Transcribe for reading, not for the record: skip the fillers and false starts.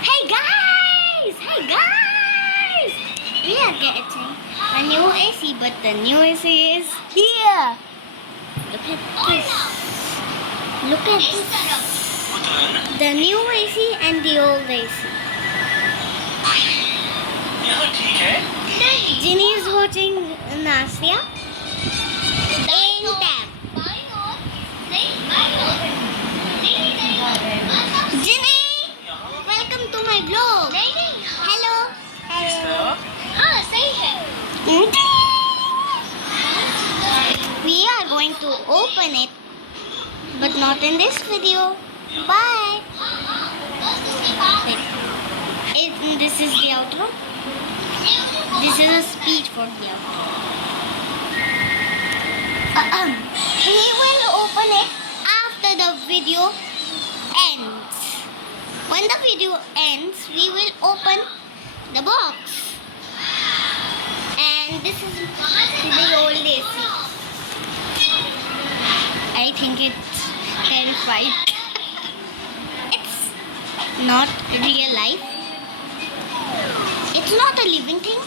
Hey guys! Hey guys! We are getting a new AC, but the new AC is here. Look at this. Look at this. The new AC and the old AC. Ginny is watching Nasya in tab. Ginny! Welcome to my vlog. Hello. Hello. We are going to open it, but not in this video. Bye. This is the outro. This is a speech for the outro. We will open it after the video ends. When the video ends, we will open the box. And this is the old AC. I think it's terrified. It's not real life. It's not a living thing.